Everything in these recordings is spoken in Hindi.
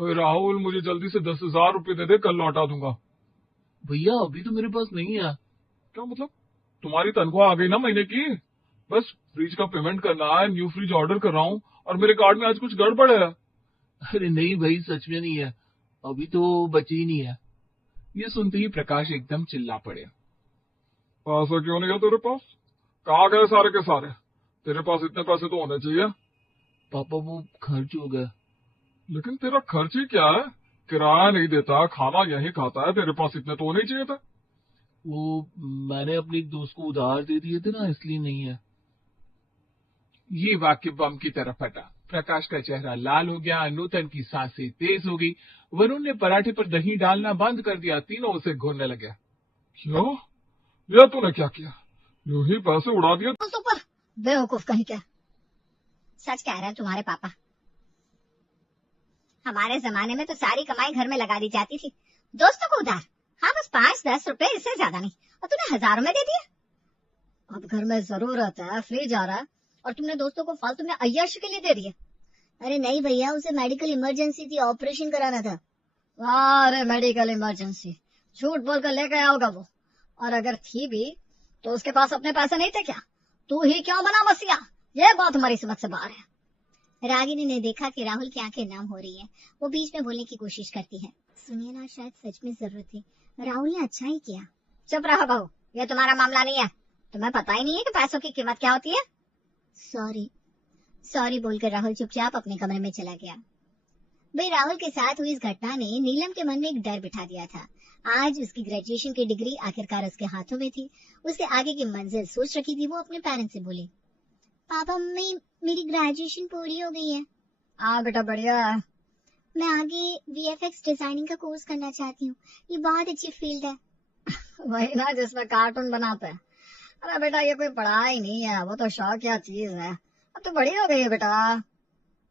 ओए राहुल, मुझे जल्दी से 10,000 रुपए दे दे, कल लौटा दूंगा। भैया अभी तो मेरे पास नहीं है। क्या मतलब? तुम्हारी तनख्वाह आ गई ना महीने की? बस फ्रिज का पेमेंट करना है, न्यू फ्रिज ऑर्डर कर रहा हूँ और मेरे कार्ड में आज कुछ गड़बड़ है। अरे नहीं भाई, सच में नहीं है, अभी तो बची ही नहीं है। ये सुनते ही प्रकाश एकदम चिल्ला पड़े। पैसा क्यों नहीं है तेरे पास? कहाँ गए सारे के सारे? तेरे पास इतने पैसे तो होने चाहिए। पापा वो खर्च हो गया। लेकिन तेरा खर्च ही क्या है? किराया नहीं देता, खाना यहीं खाता है, तेरे पास इतने तो होने ही चाहिए थे। वो मैंने अपने एक दोस्त को उधार दे दिए थे ना, इसलिए नहीं है। ये वाक्य बम की तरह फटा। प्रकाश का चेहरा लाल हो गया, नूतन की सांसें तेज हो गई। वरुण ने पराठे पर दही डालना बंद कर दिया, तीनों उसे घूरने लगे। क्यों? यह तूने क्या किया? यूं ही पैसे उड़ा दिए? सुपर बेवकूफ कहीं क्या। सच कह रहे हैं तुम्हारे पापा। हमारे जमाने में तो सारी कमाई घर में लगा दी जाती थी, दोस्तों को उधार। हाँ बस 5-10 रुपए, इससे ज्यादा नहीं। और तूने हजारों में दे दिया। अब घर में जरूरत है, फ्रिज आ रहा है, और तुमने दोस्तों को फालतू में अय्याशी के लिए दे दिए। अरे नहीं भैया, उसे मेडिकल इमरजेंसी थी, ऑपरेशन कराना था। अरे मेडिकल इमरजेंसी झूठ बोलकर लेकर आया होगा वो। और अगर थी भी तो उसके पास अपने पैसे नहीं थे क्या? तू ही क्यों बना मसीहा? ये बात हमारी समझ से बाहर है। रागिनी ने देखा कि राहुल की आंखें नम हो रही हैं। वो बीच में बोलने की कोशिश करती है। सुनिए ना, शायद सच में जरूरत थी। राहुल ने अच्छा ही किया। चुप रहो बहू, ये तुम्हारा मामला नहीं है। तुम्हें पता ही नहीं है कि पैसों की कीमत क्या होती है। सॉरी बोलकर राहुल चुपचाप अपने कमरे में चला गया। भाई राहुल के साथ हुई इस घटना ने नीलम के मन में एक डर बिठा दिया था। आज उसकी ग्रेजुएशन की डिग्री आखिरकार उसके हाथों में थी। उसके आगे की मंजिल सोच रखी थी। वो अपने पेरेंट्स से बोली, पापा मम्मी मेरी ग्रेजुएशन पूरी हो गई है। हाँ बेटा बढ़िया है। मैं आगे वीएफएक्स डिजाइनिंग का कोर्स करना चाहती हूँ। ये बहुत अच्छी फील्ड है। वही ना जिसमें कार्टून बनाते हैं। अरे बेटा ये कोई पढ़ाई नहीं है, वो तो शौक या चीज है। अब तो बड़ी हो गई है बेटा।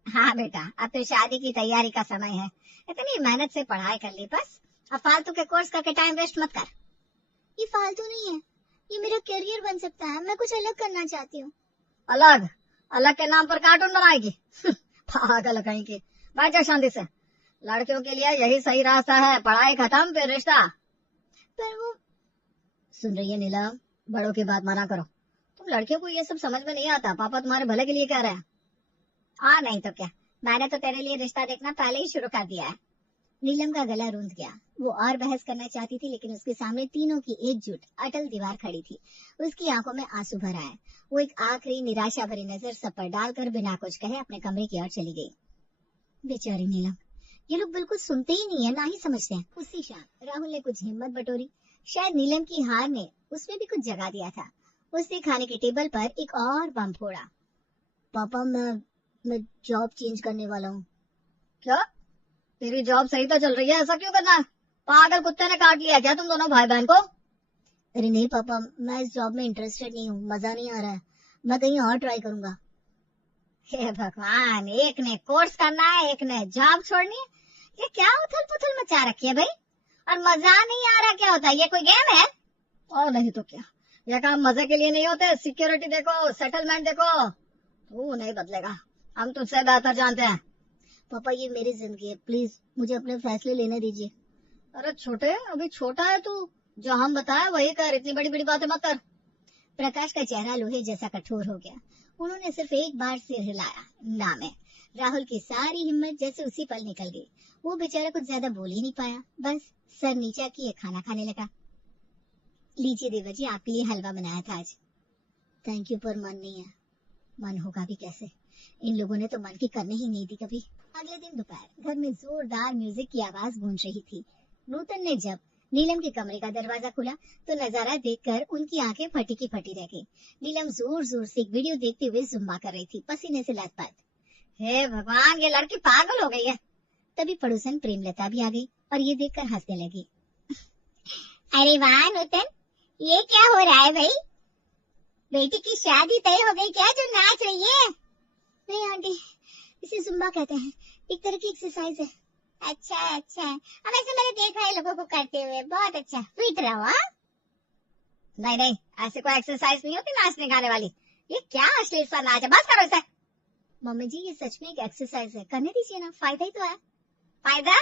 हाँ बेटा, अब तो शादी की तैयारी का समय है। इतनी मेहनत से पढ़ाई कर ली बस। अब फालतू के कोर्स करके टाइम वेस्ट मत कर। ये फालतू नहीं है, ये मेरा करियर बन सकता है। मैं कुछ अलग करना चाहती हूँ। अलग? अलग के नाम पर कार्टून बनाएगी? पागल कहीं की। बैठ जा शांति से। लड़कियों के लिए यही सही रास्ता है, पढ़ाई खत्म फिर रिश्ता। पर वो सुन रही है नीलम, बड़ों की बात मना करो। तुम लड़कियों को ये सब समझ में नहीं आता। पापा तुम्हारे भले के लिए कह रहे हैं। हाँ नहीं तो क्या, मैंने तो तेरे लिए रिश्ता देखना पहले ही शुरू कर दिया है। नीलम का गला रूंध गया। वो और बहस करना चाहती थी, लेकिन उसके सामने तीनों की एकजुट अटल दीवार खड़ी थी। उसकी आंखों में आंसू भर आए। वो एक आखिरी निराशा भरी नजर सब पर डालकर बिना कुछ कहे अपने कमरे की ओर चली गई। बेचारी नीलम, ये लोग बिल्कुल सुनते ही नहीं है, ना ही समझते हैं। उसी शाम राहुल ने कुछ हिम्मत बटोरी। शायद नीलम की हार ने उसमें भी कुछ जगा दिया था। उसने खाने के टेबल पर एक और बम फोड़ा। पापा मैं जॉब चेंज करने वाला हूँ। क्या? तेरी जॉब सही तो चल रही है, ऐसा क्यों करना है? पागल कुत्ते ने काट लिया क्या तुम दोनों भाई बहन को? अरे नहीं पापा, मैं इस जॉब में इंटरेस्टेड नहीं हूँ, मजा नहीं आ रहा है। मैं कहीं और ट्राई करूंगा। हे भगवान, एक ने कोर्स करना है, एक ने जॉब छोड़नी है। ये क्या उथल पुथल मचा रखी है भाई? और मजा नहीं आ रहा क्या होता है? ये कोई गेम है? और नहीं तो क्या, ये काम मजे के लिए नहीं होते। सिक्योरिटी देखो, सेटलमेंट देखो। तू नहीं बदलेगा, हम तुझसे बेहतर जानते हैं। पापा ये मेरी जिंदगी है, प्लीज मुझे अपने फैसले लेने दीजिए। अरे छोटे, अभी छोटा है तू, जो हम बताए वही कर, इतनी बड़ी बड़ी बातें मत कर। प्रकाश का चेहरा लोहे जैसा कठोर हो गया। उन्होंने सिर्फ एक बार सिर हिलाया, ना में। राहुल की सारी हिम्मत जैसे उसी पल निकल गई। वो बेचारा कुछ ज्यादा बोल ही नहीं पाया, बस सर नीचा किए खाना खाने लगा। लीजिए देवर जी, आपके लिए हलवा बनाया था आज। थैंक यू, पर मन नहीं है। मन होगा भी कैसे, इन लोगों ने तो मन की करने ही नहीं दी कभी। अगले दिन दोपहर घर में जोरदार म्यूजिक की आवाज गूंज रही थी। नूतन ने जब नीलम के कमरे का दरवाजा खुला तो नजारा देखकर उनकी आंखें फटी की फटी रह गई। नीलम जोर जोर से एक वीडियो देखते हुए जुम्मा कर रही थी, पसीने से लथपथ। हे भगवान, ये लड़की पागल हो गई है। तभी पड़ोसन प्रेमलता भी आ गई और ये देखकर हंसने लगी। अरे वाह नूतन, ये क्या हो रहा है भाई? बेटी की शादी तय हो गई क्या जो नाच रही है? नहीं आंटी, इसे जुम्बा कहते हैं, एक तरह की एक्सरसाइज है। अच्छा अब ऐसे मैंने देखा है लोगों को करते हुए, बहुत अच्छा, फिट रहो। हाँ नहीं नहीं, ऐसे कोई एक्सरसाइज नहीं होती नाचने गाने वाली। ये क्या अश्लील सा नाच है, बस करो इसे। मम्मी जी ये सच में एक एक्सरसाइज है, करने दीजिए ना, फायदा ही तो है। फायदा?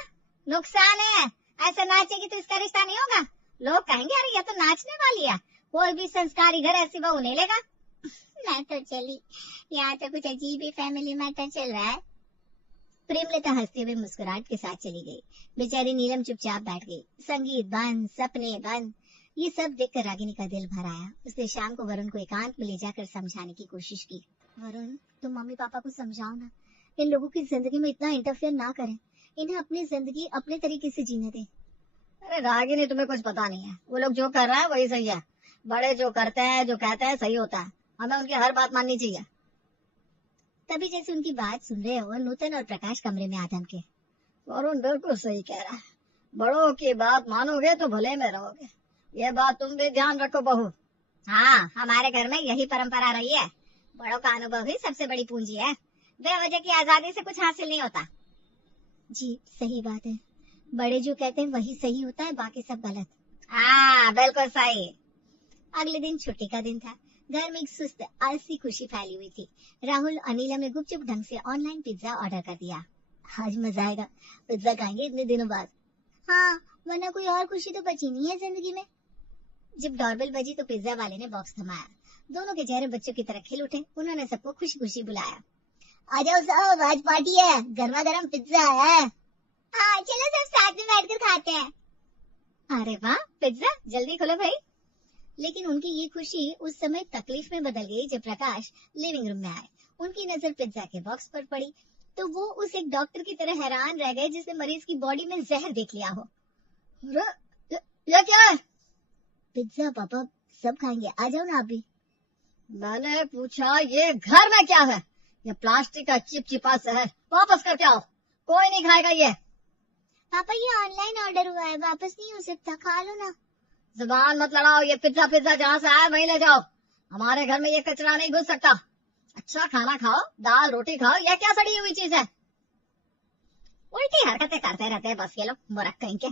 नुकसान है। ऐसे नाचेगी तो इसका रिश्ता नहीं होगा। लोग कहेंगे अरे ये तो नाचने वाली है, कोई भी संस्कारी घर ऐसी बहू नहीं लेगा। मैं तो चली, यहाँ तो कुछ अजीब ही फैमिली मैटर चल रहा है। प्रेमलता हंसते हुए मुस्कुराहट के साथ चली गई। बेचारी नीलम चुपचाप बैठ गई। संगीत बंद, सपने बंद। ये सब देखकर रागिनी का दिल भर आया। उसने शाम को वरुण को एकांत में ले जाकर समझाने की कोशिश की। वरुण, तुम मम्मी पापा को समझाओ ना, इन लोगों की जिंदगी में इतना इंटरफेयर ना करें, इन्हें अपनी जिंदगी अपने तरीके से जीने दें। अरे रागिनी, तुम्हें कुछ पता नहीं है, वो लोग जो कर रहे हैं वही सही है। बड़े जो करते हैं, जो कहते हैं सही होता है, हमें उनकी हर बात माननी चाहिए। तभी जैसे उनकी बात सुन रहे हो, नूतन और प्रकाश कमरे में आ धमके। वरुण बिल्कुल सही कह रहा है, बड़ों की बात मानोगे तो भले में रहोगे। ये बात तुम भी ध्यान रखो बहू। हाँ, हमारे घर में यही परंपरा रही है। बड़ों का अनुभव ही सबसे बड़ी पूंजी है। बेवजह की आजादी से कुछ हासिल नहीं होता। जी सही बात है, बड़े जो कहते हैं वही सही होता है, बाकी सब गलत। हाँ बिल्कुल सही। अगले दिन छुट्टी का दिन था। घर में एक सुस्त आलसी खुशी फैली हुई थी। राहुल और नीलम ने गुपचुप ढंग से ऑनलाइन पिज्जा ऑर्डर कर दिया। आज मजा आएगा, पिज्जा खाएंगे इतने दिनों बाद। हाँ, वरना कोई और खुशी तो बची नहीं है जिंदगी में। जब डोरबेल बजी तो पिज्जा वाले ने बॉक्स थमाया। दोनों के चेहरे बच्चों की तरह खिल उठे। उन्होंने सबको खुशी खुशी बुलाया। आ जाओ साहब, आज पार्टी है, गर्मा गर्म पिज्जा है। हाँ चलो सब साथ में बैठकर खाते हैं। अरे वाह, पिज्जा, जल्दी खोलो भाई। लेकिन उनकी ये खुशी उस समय तकलीफ में बदल गई जब प्रकाश लिविंग रूम में आए। उनकी नजर पिज्जा के बॉक्स पर पड़ी तो वो उस एक डॉक्टर की तरह हैरान रह गए जिसने मरीज की बॉडी में जहर देख लिया हो। ये क्या है? पिज्जा पापा, सब खाएंगे, आ जाओ ना आप भी। मैंने पूछा ये घर में क्या है? ये प्लास्टिक का चिपचिपा शहर, वापस करके आओ, कोई नहीं खाएगा ये। पापा ये ऑनलाइन ऑर्डर हुआ है, वापस नहीं हो सकता, खा लो ना। जुबान मत लड़ाओ, ये पिज्जा जहाँ से आया वहीं ले जाओ। हमारे घर में ये कचरा नहीं घुस सकता। अच्छा खाना खाओ, दाल रोटी खाओ, यह क्या सड़ी हुई चीज है? उल्टी हरकतें करते रहते हैं बस ये लोग, मुरख कहीं के।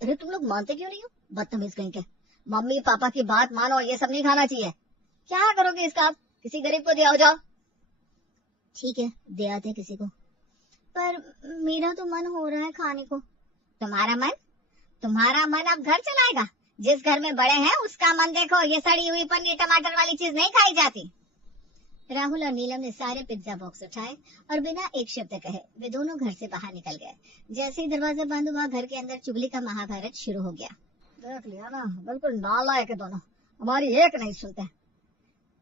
अरे तुम लोग मानते क्यों नहीं हो, बदतमीज कहीं के। मम्मी पापा की बात मानो, ये सब नहीं खाना चाहिए। क्या करोगे इसका आप? किसी गरीब को दे आओ जाओ। ठीक है, दे आते किसी को, पर मेरा तो मन हो रहा है खाने को। तुम्हारा मन अब घर चलाएगा? जिस घर में बड़े हैं उसका मन देखो, ये सड़ी हुई पनीर टमाटर वाली चीज नहीं खाई जाती। राहुल और नीलम ने सारे पिज्जा बॉक्स उठाए और बिना एक शब्द कहे वे दोनों घर से बाहर निकल गए। जैसे ही दरवाजा बंद हुआ, घर के अंदर चुगली का महाभारत शुरू हो गया। देख लिया ना, बिल्कुल नालायक है दोनों, हमारी एक नहीं सुनते,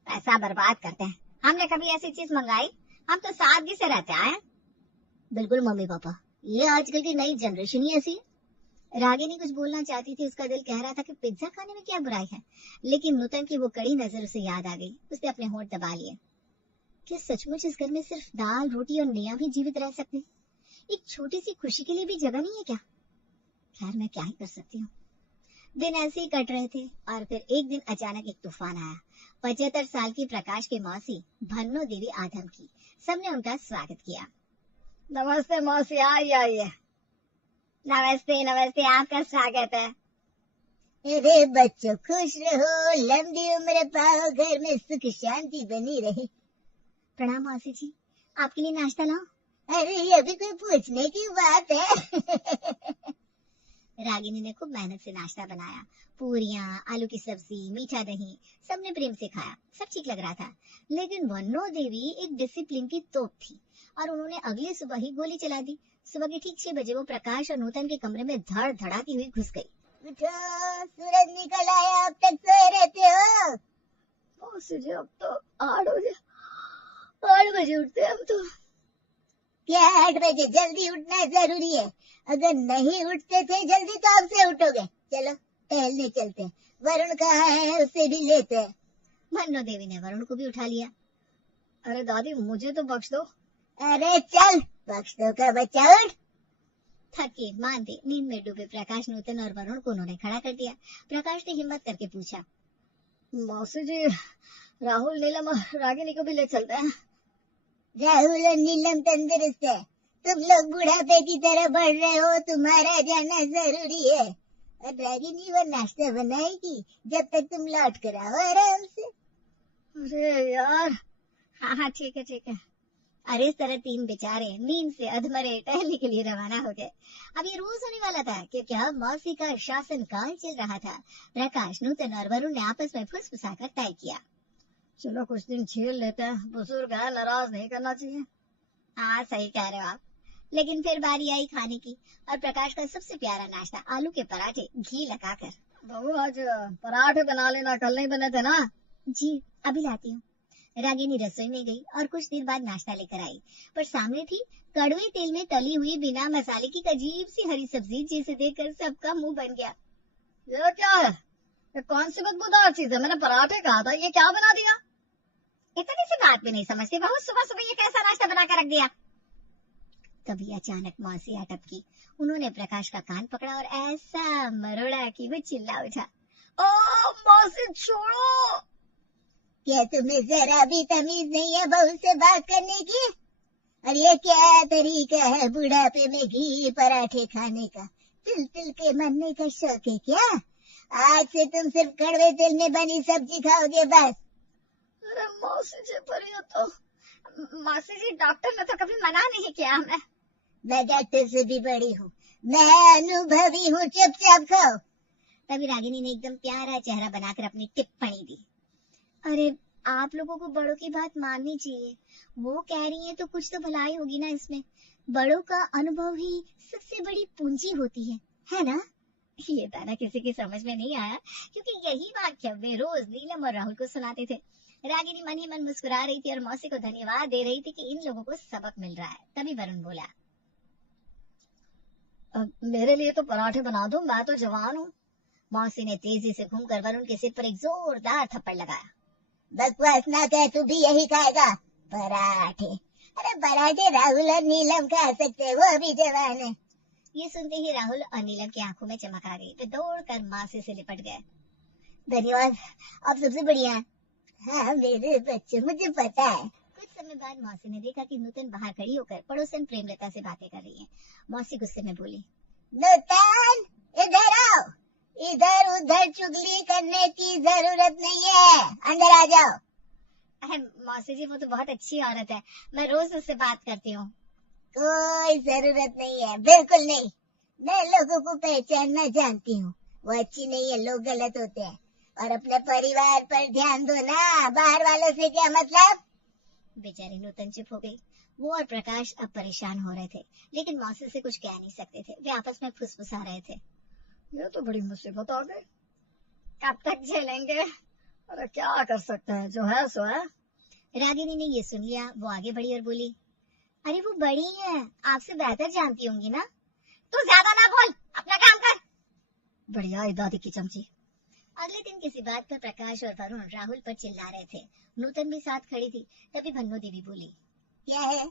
पैसा बर्बाद करते हैं। हमने कभी ऐसी चीज मंगाई? हम तो सादगी से रहते आए। बिल्कुल मम्मी पापा, ये आजकल की नई जनरेशन ही ऐसी है। रागिनी कुछ बोलना चाहती थी, उसका दिल कह रहा था कि पिज्जा खाने में क्या बुराई है, लेकिन नूतन की वो कड़ी नजर उसे याद आ गई। उसने अपने होंठ दबा लिए। क्या सचमुच इस घर में सिर्फ दाल रोटी और नेहा भी जीवित रह सकते? एक छोटी सी खुशी के लिए भी जगह नहीं है क्या? खैर मैं क्या ही कर सकती हूँ। दिन ऐसे ही कट रहे थे और फिर एक दिन अचानक एक तूफान आया। 75 साल की प्रकाश की मौसी भन्नो देवी आधम की। सबने उनका स्वागत किया। नमस्ते मौसी, आइए। नमस्ते नमस्ते, आपका स्वागत है। अरे बच्चों खुश रहो, लंबी उम्र पाओ, घर में सुख शांति बनी रहे। प्रणाम मौसी जी, आपके लिए नाश्ता लाऊं? अरे ये भी कोई पूछने की बात है। रागिनी ने खूब मेहनत से नाश्ता बनाया। पूरियां, आलू की सब्जी, मीठा दही, सबने प्रेम से खाया। सब ठीक लग रहा था, लेकिन भन्नो देवी एक डिसिप्लिन की तोप थी और उन्होंने अगली सुबह ही गोली चला दी। सुबह के ठीक 6 बजे वो प्रकाश और नूतन के कमरे में धड़ धड़ाती हुई घुस गई। उठो, सूरज निकल आया, अब तक सोए रहते हो? जी अब तो 8 बजे उठते हम तो। क्या 8 बजे? जल्दी उठना जरूरी है। अगर नहीं उठते थे जल्दी तो अब से उठोगे। चलो टहलने चलते हैं। वरुण कहाँ है, उसे भी लेते हैं। भन्नो देवी ने वरुण को भी उठा लिया। अरे दादी मुझे तो बख्श दो। अरे चल, बख्श दो का बच्चा, उठ। थके मांदे नींद में डूबे प्रकाश, नूतन और वरुण को उन्होंने खड़ा कर दिया। प्रकाश ने हिम्मत करके पूछा, मौसी जी राहुल, नीलम और रागिनी को भी ले चलते हैं। राहुल और नीलम तंदुरुस्त है, तुम लोग बुढ़ापे की तरह बढ़ रहे हो, तुम्हारा जाना जरूरी है। और रागिनी वो नाश्ता बनाएगी जब तक तुम लौट कर आओ आराम से। अरे यार, हाँ ठीक है। और इस तरह तीन बेचारे नींद से अधमरे टहलने के लिए रवाना हो गए। अब ये रोज होने वाला था क्योंकि अब मौसी का शासन काल चल रहा था। प्रकाश, नूतन और वरुण ने आपस में फुसफुसाकर तय किया, चलो कुछ दिन झेल लेते हैं, बुजुर्ग है, नाराज नहीं करना चाहिए। हाँ सही कह रहे हो आप। लेकिन फिर बारी आई खाने की और प्रकाश का सबसे प्यारा नाश्ता, आलू के पराठे घी लगाकर। बहू आज पराठे बना लेना, कल नहीं बने थे ना। जी अभी लाती हूँ। रागिनी रसोई में गई और कुछ देर बाद नाश्ता लेकर आई, पर सामने थी कड़वे तेल में तली हुई बिना मसाले की अजीब सी हरी सब्जी, जिसे देखकर सबका मुंह बन गया। ये क्या है? ये कौन सी बदबूदार चीज है? मैंने पराठे कहा था, ये क्या बना दिया? इतनी सी बात भी नहीं समझती बहू, सुबह सुबह ये कैसा नाश्ता बना कर रख दिया? तभी अचानक मौसी अटपकी। उन्होंने प्रकाश का कान पकड़ा और ऐसा मरोड़ा कि वो चिल्ला उठा, ओ मौसी छोड़ो! क्या तुम्हें जरा भी तमीज नहीं है बहू से बात करने की? और ये क्या तरीका है बुढ़ापे में घी पराठे खाने का? तिल तिल के मरने का शौक है क्या? आज से तुम सिर्फ कड़वे तेल में बनी सब्जी खाओगे बस। अरे मौसी जी, पर ये तो मौसी जी, डॉक्टर ने तो कभी मना नहीं किया हमें। मैं डॉक्टर से भी बड़ी हूँ, मैं अनुभवी हूँ, चुपचाप खाओ। तभी रागिनी ने एकदम प्यारा चेहरा बनाकर अपनी टिप्पणी दी, अरे आप लोगों को बड़ों की बात माननी चाहिए, वो कह रही है तो कुछ तो भलाई होगी ना इसमें। बड़ों का अनुभव ही सबसे बड़ी पूंजी होती है ना? ये ताना किसी की समझ में नहीं आया क्योंकि यही वाक्य वे रोज नीलम और राहुल को सुनाते थे। रागिनी मन ही मन मुस्कुरा रही थी और मौसी को धन्यवाद दे रही थी कि इन लोगों को सबक मिल रहा है। तभी वरुण बोला, मेरे लिए तो पराठे बना दो, मैं तो जवान हूँ। मौसी ने तेजी से घूमकर वरुण के सिर पर एक जोरदार थप्पड़ लगाया। बकवास ना कह, तू भी यही खाएगा पराठे? अरे पराठे राहुल और नीलम खा सकते, वो अभी जवान है। ये सुनते ही राहुल और नीलम की आंखों में चमक आ गई। वे दौड़कर मौसी से लिपट गए। धन्यवाद, आप सबसे बढ़िया है। हाँ मेरे बच्चे, मुझे पता है। कुछ समय बाद मौसी ने देखा कि नूतन बाहर खड़ी होकर पड़ोसन प्रेमलता से बातें कर रही है। मौसी गुस्से में बोली, नूतन इधर आओ, इधर उधर चुगली करने की जरूरत नहीं है, अंदर आ जाओ। अरे मौसी जी, वो तो बहुत अच्छी औरत है, मैं रोज उससे बात करती हूँ। कोई जरूरत नहीं है, बिल्कुल नहीं। मैं लोगों को पहचानना जानती हूँ, वो अच्छी नहीं है, लोग गलत होते हैं। और अपने परिवार पर ध्यान दो ना, बाहर वालों से क्या मतलब? बेचारी नूतन चुप हो गई। वो और प्रकाश अब परेशान हो रहे थे, लेकिन मौसी से कुछ कह नहीं सकते थे। वे आपस में फुसफुसा रहे थे। ये तो बड़ी मुसीबत आ गई, कब तक झेलेंगे? अरे क्या कर सकते हैं, जो है सो है। रागिनी ने ये सुन लिया। वो आगे बढ़ी और बोली, अरे वो बड़ी है, आपसे बेहतर जानती होंगी ना। तू ज्यादा ना बोल, अपना काम कर। बढ़िया दादी की चमची। अगले दिन किसी बात पर प्रकाश और वरुण राहुल पर चिल्ला रहे थे। नूतन भी साथ खड़ी थी। तभी भन्नो देवी बोली, क्या है?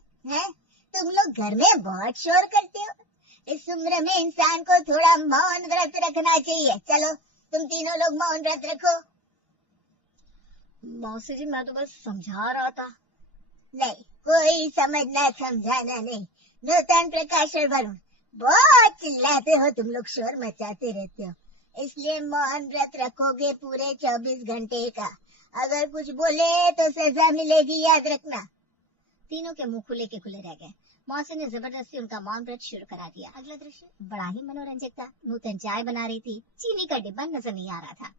तुम लोग घर में बहुत शोर करते हो, इस उम्र में इंसान को थोड़ा मौन व्रत रखना चाहिए। चलो तुम तीनों लोग मौन व्रत रखो। मौसी जी, मैं तो बस समझा रहा था। नहीं, कोई समझना समझाना नहीं। नूतन, प्रकाश और वरुण, बहुत चिल्लाते हो तुम लोग, शोर मचाते रहते हो, इसलिए मौन व्रत रखोगे पूरे 24 घंटे का। अगर कुछ बोले तो सजा मिलेगी, याद रखना। तीनों के मुंह खुले के खुले रह गए। मौसी ने जबरदस्ती उनका मौन व्रत शुरू करा दिया। अगला दृश्य बड़ा ही मनोरंजक था। नूतन चाय बना रही थी, चीनी का डिब्बा नजर नहीं आ रहा था।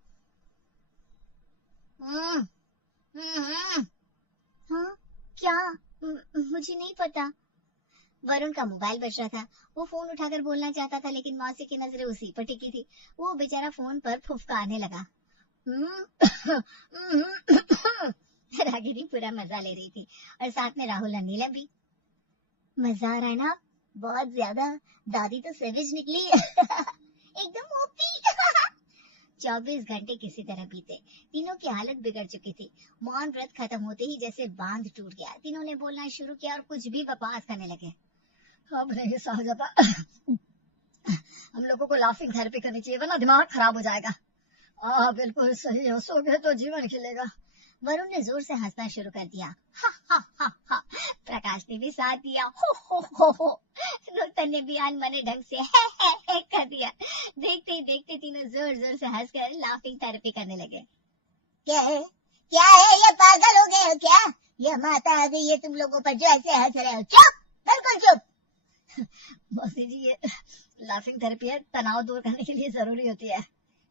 हाँ क्या? मुझे नहीं पता। वरुण का मोबाइल बज रहा था। वो फोन उठाकर बोलना चाहता था, लेकिन मौसी की नजरें उसी पर टिकी थी। वो बेचारा फोन पर फुफकारने लगा। रागिनी पूरा मजा ले रही थी और साथ में राहुल और नीलम भी। मजा आ रहा है ना? बहुत ज्यादा। दादी तो सेविज निकली। एकदम ओपी। 24 घंटे किसी तरह बीते। तीनों की हालत बिगड़ चुकी थी। मौन व्रत खत्म होते ही जैसे बांध टूट गया। तीनों ने बोलना शुरू किया और कुछ भी बकवास करने लगे। अब नहीं सहा जाता। हम लोगों को लाफिंग थेरेपी करनी चाहिए, वरना दिमाग खराब हो जाएगा। बिल्कुल सही, हंसोगे तो जीवन खिलेगा। वरुण ने जोर से हंसना शुरू कर दिया। प्रकाश ने भी साथ दिया। हो। नूतन ने भी अनमने ढंग से हे कर दिया। देखते ही देखते तीनों जोर जोर से हंसकर लाफिंग थेरेपी करने लगे। क्या है ये, पागल हो गए हो क्या? यह माता आ गई है तुम लोगों पर जो ऐसे हंस रहे हो। चुप, बिल्कुल चुप। मौसी जी, ये लाफिंग थेरेपी है, तनाव दूर करने के लिए जरूरी होती है।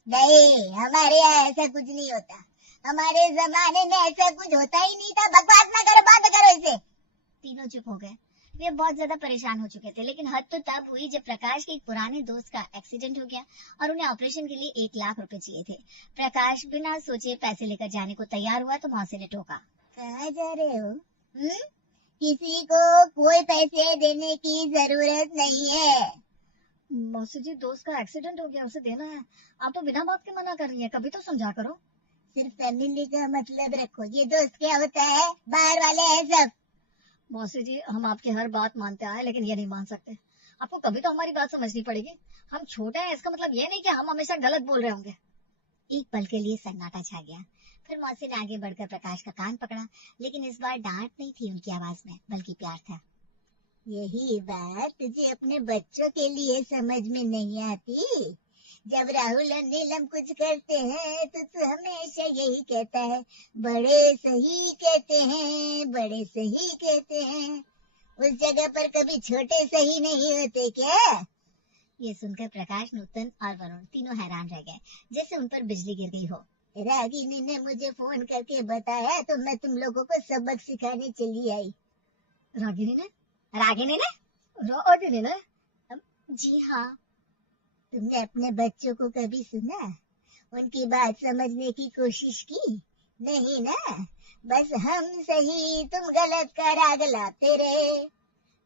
नहीं, हमारे यहाँ ऐसा कुछ नहीं होता। हमारे जमाने में ऐसा कुछ होता ही नहीं था। बकवास ना करो, बात करो इसे। तीनों चुप हो गए। वे बहुत ज्यादा परेशान हो चुके थे, लेकिन हद तो तब हुई जब प्रकाश के एक पुराने दोस्त का एक्सीडेंट हो गया और उन्हें ऑपरेशन के लिए 1 लाख रुपए चाहिए थे। प्रकाश बिना सोचे पैसे लेकर जाने को तैयार हुआ तो मौसी ने टोका। कहाँ जा रहे हो? किसी को कोई पैसे देने की जरूरत नहीं है। मौसी जी, दोस्त का एक्सीडेंट हो गया, उसे देना है। आप तो बिना बात के मना कर रही हैं, कभी तो समझा करो। सिर्फ फैमिली का मतलब रखो, ये दोस्त क्या होता है? बाहर वाले हैं सब। मौसी जी, हम आपकी हर बात मानते आए, लेकिन ये नहीं मान सकते। आपको कभी तो हमारी बात समझनी पड़ेगी। हम छोटे हैं, इसका मतलब ये नहीं कि हम हमेशा गलत बोल रहे होंगे। एक पल के लिए सन्नाटा छा गया। फिर मौसी ने आगे बढ़कर प्रकाश का कान पकड़ा, लेकिन इस बार डांट नहीं थी उनकी आवाज में, बल्कि प्यार था। यही बात तुझे अपने बच्चों के लिए समझ में नहीं आती। जब राहुल और नीलम कुछ करते हैं तो तू हमेशा यही कहता है, बड़े सही कहते हैं, बड़े सही कहते हैं। उस जगह पर कभी छोटे सही नहीं होते क्या? ये सुनकर प्रकाश, नूतन और वरुण तीनों हैरान रह गए, जैसे उन पर बिजली गिर गई हो। रागिनी ने मुझे फोन करके बताया तो मैं तुम लोगों को सबक सिखाने चली आई। रागिनी ने? रागिनी ने? रागिनी ने? जी हाँ। तुमने अपने बच्चों को कभी सुना? उनकी बात समझने की कोशिश की? नहीं ना? बस हम सही तुम गलत का राग लाते रहे।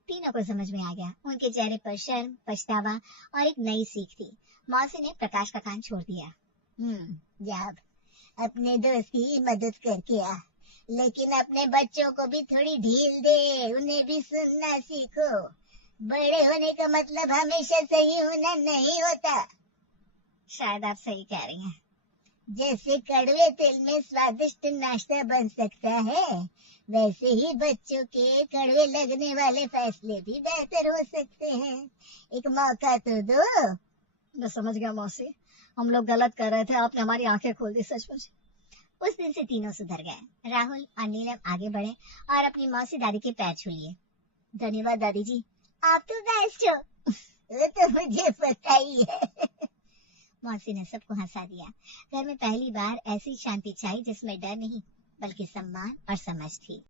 तीनों को समझ में आ गया। उनके चेहरे पर शर्म, पछतावा और एक नई सीख थी। मौसी ने प्रकाश का कान छोड़ दिया। जाब, अपने दोस्त की मदद करके आ, लेकिन अपने बच्चों को भी थोड़ी ढील दे, उन्हें भी सुनना सीखो। बड़े होने का मतलब हमेशा सही होना नहीं होता। शायद आप सही कह रही हैं। जैसे कड़वे तेल में स्वादिष्ट नाश्ता बन सकता है, वैसे ही बच्चों के कड़वे लगने वाले फैसले भी बेहतर हो सकते हैं। एक मौका तो दो। मैं समझ गया मौसी, हम लोग गलत कर रहे थे, आपने हमारी आंखें खोल दी सचमुच। उस दिन से तीनों सुधर गए। राहुल और नीलम आगे बढ़े और अपनी मौसी दादी के पैर छू लिए। धन्यवाद दादी जी, आप तो बेस्ट हो। वो तो मुझे पता ही है। मौसी ने सबको हंसा दिया। घर में पहली बार ऐसी शांति छाई जिसमें डर नहीं, बल्कि सम्मान और समझ थी।